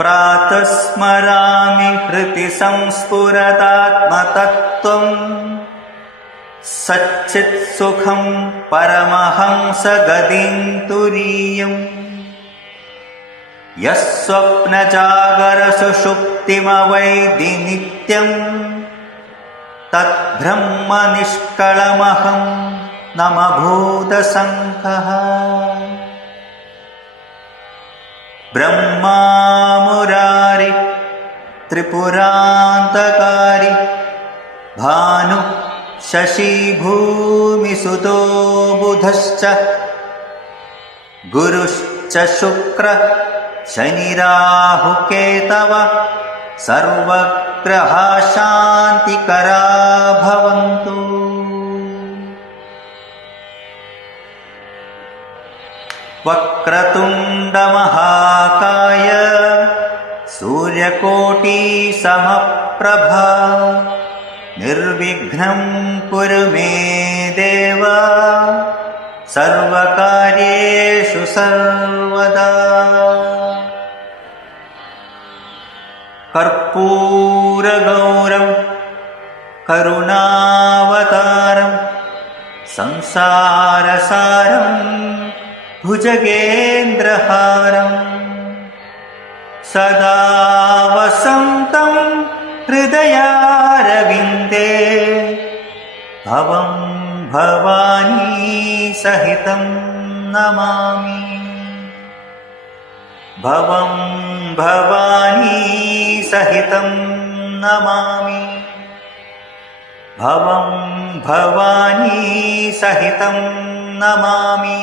प्रातः स्मरामि हृदि संस्फुरतात्मतत्त्वम् सच्चित्सुखं परमहंसगतिं तुरीयम् यः स्वप्नजागरसुषुप्तिमवैधि नित्यम् तद्ब्रह्म निष्कळमहं नमभूतसङ्घः ब्रह्मा मुरारि त्रिपुरान्तकारी भानु शशि भूमिसुतो बुधश्च गुरुश्च शुक्र शनिराहुकेतव सर्वग्रहा शान्तिकरा भवन्तु। वक्रतुण्डमहाकाय सूर्यकोटिसमप्रभा निर्विघ्नं कुरु मे देव सर्वकार्येषु सर्वदा। कर्पूरगौरं करुणावतारं संसारसारं भुजगेन्द्रहारं सदा वसन्तं हृदयारविन्दे भवं भवानी सहितं नमामि। भवं भवानी सहितं नमामि। भवं भवानी सहितं नमामि।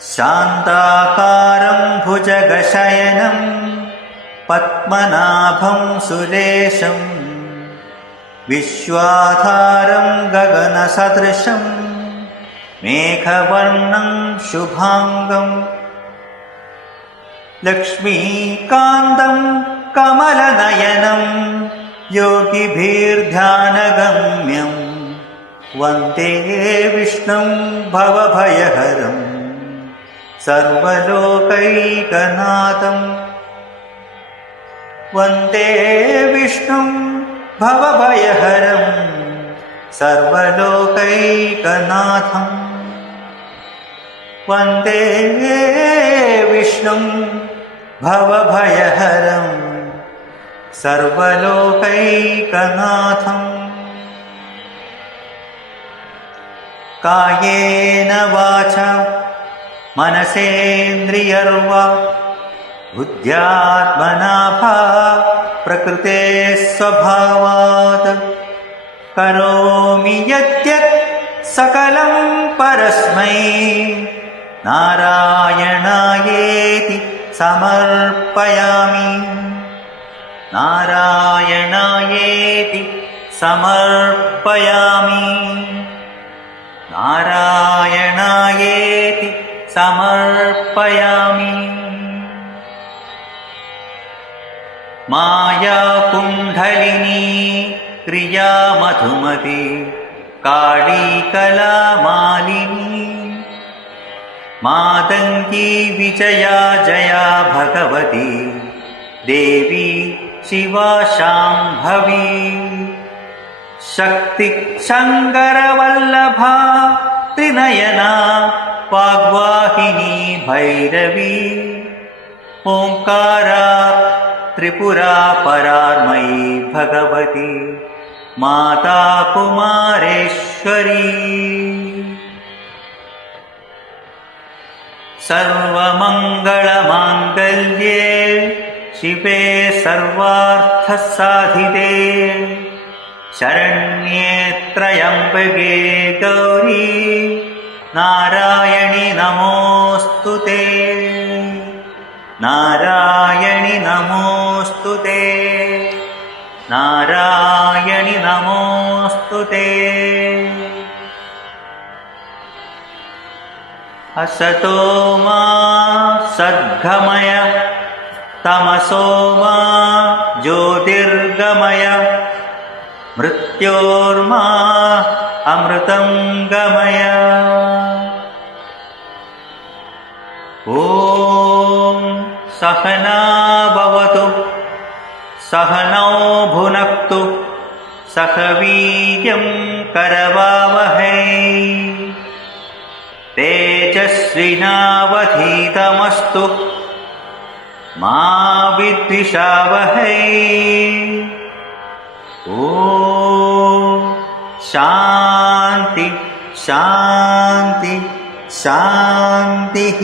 शान्ताकारं भुजगशयनं पद्मनाभं सुरेशं विश्वाधारं गगनसदृशं मेघवर्णं शुभांगं लक्ष्मीकान्तं कमलनयनं योगिभिर्ध्यानगम्यं वन्दे विष्णुं भवभयहरं सर्वलोकैकनाथं वन्दे विष्णुं भवभयहरं सर्वलोकैकनाथं वन्दे विष्णुं भवभयहरं सर्वलोकैकनाथं। कायेन वाचा मनसेन्द्रियर्वा बुद्ध्यात्मना भा प्रकृते स्वभावात् करोमि यद्यत् सकलं परस्मै नारायणायेति समर्पयामि। नारायणायेति समर्पयामि। नारायणायेति समर्पयामि। माया कुण्डलिनी क्रिया मधुमती काली कला मालिनी मातङ्गी विजया जया भगवती देवी शिवा शाम्भवी शक्ति शङ्करवल्लभा त्रिनयना वाग्वाहिनी भैरवी ओंकारा त्रिपुरा परार्मयी भगवती माता कुमारेश्वरी। सर्वमङ्गलमाङ्गल्ये शिवे सर्वार्थसाधिते शरण्ये त्र्यम्बके गौरी नारायणि नमोऽस्तुते। नारायणि नमोऽस्तुते। नारायणि नमोऽस्तुते। असतो मा सद्गमय तमसो मा ज्योतिर्गमय मृत्योर्मा अमृतं गमय। ॐ सहना भवतु सहनौ भुनक्तु सह वीर्यं करवावहै तेजस्विनावधीतमस्तु मा विद्विषावहै ॐ शान्ति शान्ति शान्तिः।